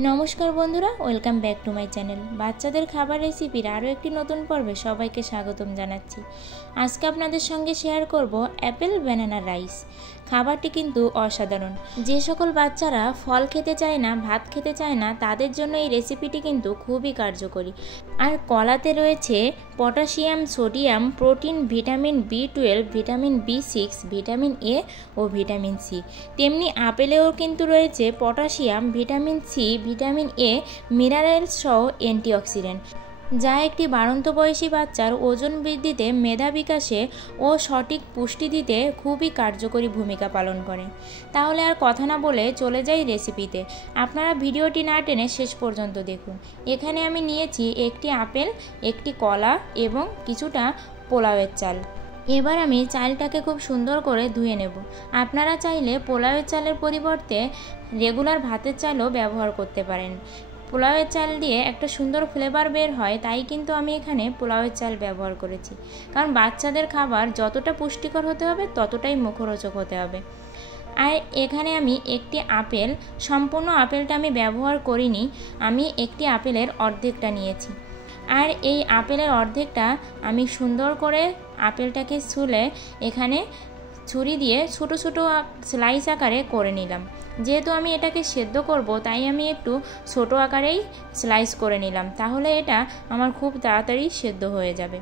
নমস্কার বন্ধুরা, welcome back to my channel. বাচ্চাদের খাবার রেসিপির আরও একটি নতুন পর্বে সবাইকে স্বাগতম জানাচ্ছি। আজকে আপনাদের সঙ্গে শেয়ার করব অ্যাপেল ব্যানানা রাইস। খাবারটি কিন্তু অসাধারণ। যে সকল বাচ্চারা ফল খেতে চায় না, ভাত খেতে চায় না, তাদের জন্য এই রেসিপিটি কিন্তু খুবই কার্যকরী। আর কলাতে রয়েছে potassium, sodium, protein, vitamin বি12, vitamin বি6, vitamin A O vitamin C. তেমনি আপেলেও কিন্তু রয়েছে potassium, vitamin C, vitamin A, minerals সহ অ্যান্টিঅক্সিডেন্ট, যা একটি বাড়ন্ত বয়সী বাচ্চার ওজন বৃদ্ধিতে, মেধা বিকাশে ও সঠিক পুষ্টি দিতে খুবই কার্যকরী ভূমিকা পালন করে। তাহলে আর কথা না বলে চলে যাই রেসিপিতে। আপনারা ভিডিওটি না টেনে শেষ পর্যন্ত দেখুন। এখানে আমি নিয়েছি একটি আপেল, একটি কলা এবং কিছুটা পোলাওয়ের চাল। এবার আমি চালটাকে খুব সুন্দর করে ধুয়ে নেব। আপনারা চাইলে পোলাওয়ের চালের পরিবর্তে রেগুলার ভাতের চালও ব্যবহার করতে পারেন। পোলাওয়ের চাল দিয়ে একটা সুন্দর ফ্লেভার বের হয়, তাই কিন্তু আমি এখানে পোলাওয়ের চাল ব্যবহার করেছি। কারণ বাচ্চাদের খাবার যতটা পুষ্টিকর হতে হবে ততটাই মুখরোচক হতে হবে। আর এখানে আমি একটি আপেল, সম্পূর্ণ আপেলটা আমি ব্যবহার করিনি, আমি একটি আপেলের অর্ধেকটা নিয়েছি। আর এই আপেলের অর্ধেকটা আমি সুন্দর করে আপেলটাকে ছুলে এখানে ছুরি দিয়ে ছোটো ছোটো স্লাইস আকারে করে নিলাম। যেহেতু আমি এটাকে সেদ্ধ করব, তাই আমি একটু ছোটো আকারেই স্লাইস করে নিলাম, তাহলে এটা আমার খুব তাড়াতাড়ি সেদ্ধ হয়ে যাবে।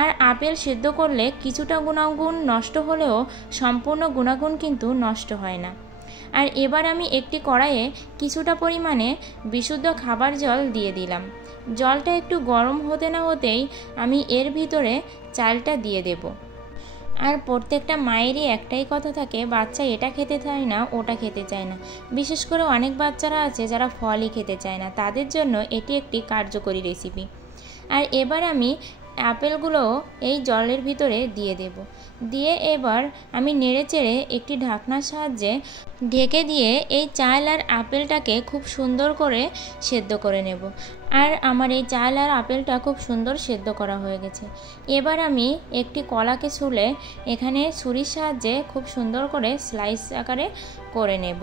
আর আপেল সেদ্ধ করলে কিছুটা গুণাগুণ নষ্ট হলেও সম্পূর্ণ গুণাগুণ কিন্তু নষ্ট হয় না। আর এবার আমি একটি কড়াইয়ে কিছুটা পরিমাণে বিশুদ্ধ খাবার জল দিয়ে দিলাম। জলটা একটু গরম হতে না হতেই আমি এর ভিতরে চালটা দিয়ে দেব। আর প্রত্যেকটা মায়েরই একটাই কথা থাকে, বাচ্চা এটা খেতে চায় না, ওটা খেতে চায় না। বিশেষ করে অনেক বাচ্চারা আছে যারা ফলই খেতে চায় না, তাদের জন্য এটি একটি কার্যকরী রেসিপি। আর এবার আমি আপেলগুলো এই জলের ভিতরে দিয়ে দেব। দিয়ে এবার আমি নেড়েচেড়ে একটি ঢাকনার সাহায্যে ঢেকে দিয়ে এই চাল আর আপেলটাকে খুব সুন্দর করে সেদ্ধ করে নেব। আর আমার এই চাল আর আপেলটা খুব সুন্দর সেদ্ধ করা হয়ে গেছে। এবার আমি একটি কলাকে ছুলে এখানে ছুরির সাহায্যে খুব সুন্দর করে স্লাইস আকারে করে নেব।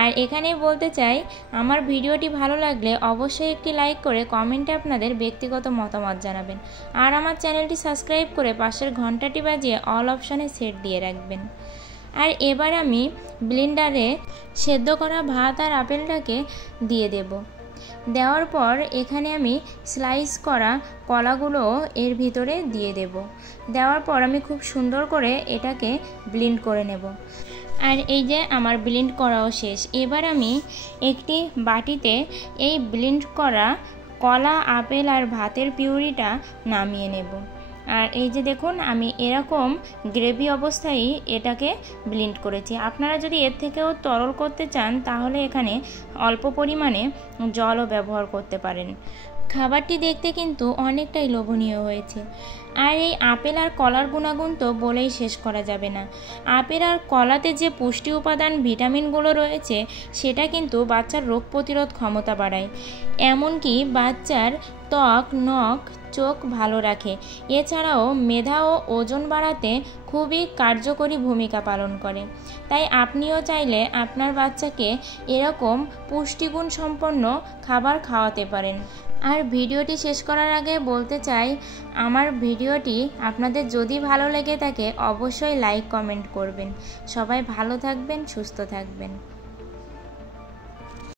আর এখানেই বলতে চাই, আমার ভিডিওটি ভালো লাগলে অবশ্যই একটি লাইক করে কমেন্টে আপনাদের ব্যক্তিগত মতামত জানাবেন। আর আমার চ্যানেলটি সাবস্ক্রাইব করে পাশের ঘন্টাটি বাজিয়ে অল অপশানে সেট দিয়ে রাখবেন। আর এবার আমি ব্লেন্ডারে সেদ্ধ করা ভাত আর আপেলটাকে দিয়ে দেব। দেওয়ার পর এখানে আমি স্লাইস করা কলাগুলো এর ভিতরে দিয়ে দেব। দেওয়ার পর আমি খুব সুন্দর করে এটাকে ব্লেন্ড করে নেব। আর এই যে আমার ব্লেন্ড করাও শেষ। এবার আমি একটি বাটিতে এই ব্লেন্ড করা কলা, আপেল আর ভাতের পিউরিটা নামিয়ে নেব। আর এই যে দেখুন, আমি এরকম গ্রেভি অবস্থায় এটাকে ব্লেন্ড করেছি। আপনারা যদি এর থেকেও তরল করতে চান তাহলে এখানে অল্প পরিমাণে জলও ব্যবহার করতে পারেন। খাবারটি দেখতে কিন্তু অনেকটাই লোভনীয় হয়েছে। আর এই আপেল আর কলার গুণাগুণ তো বলেই শেষ করা যাবে না। আপেল আর কলাতে যে পুষ্টি উপাদান, ভিটামিনগুলো রয়েছে, সেটা কিন্তু বাচ্চার রোগ প্রতিরোধ ক্ষমতা বাড়ায়, এমনকি বাচ্চার ত্বক, নখ, চোখ ভালো রাখে। এছাড়াও মেধা ও ওজন বাড়াতে খুবই কার্যকরী ভূমিকা পালন করে। তাই আপনিও চাইলে আপনার বাচ্চাকে এরকম পুষ্টিগুণ সম্পন্ন খাবার খাওয়াতে পারেন। আর ভিডিওটি শেষ করার আগে বলতে চাই, আমার ভিডিওটি আপনাদের যদি ভালো লেগে থাকে অবশ্যই লাইক, কমেন্ট করবেন। সবাই ভালো থাকবেন, সুস্থ থাকবেন।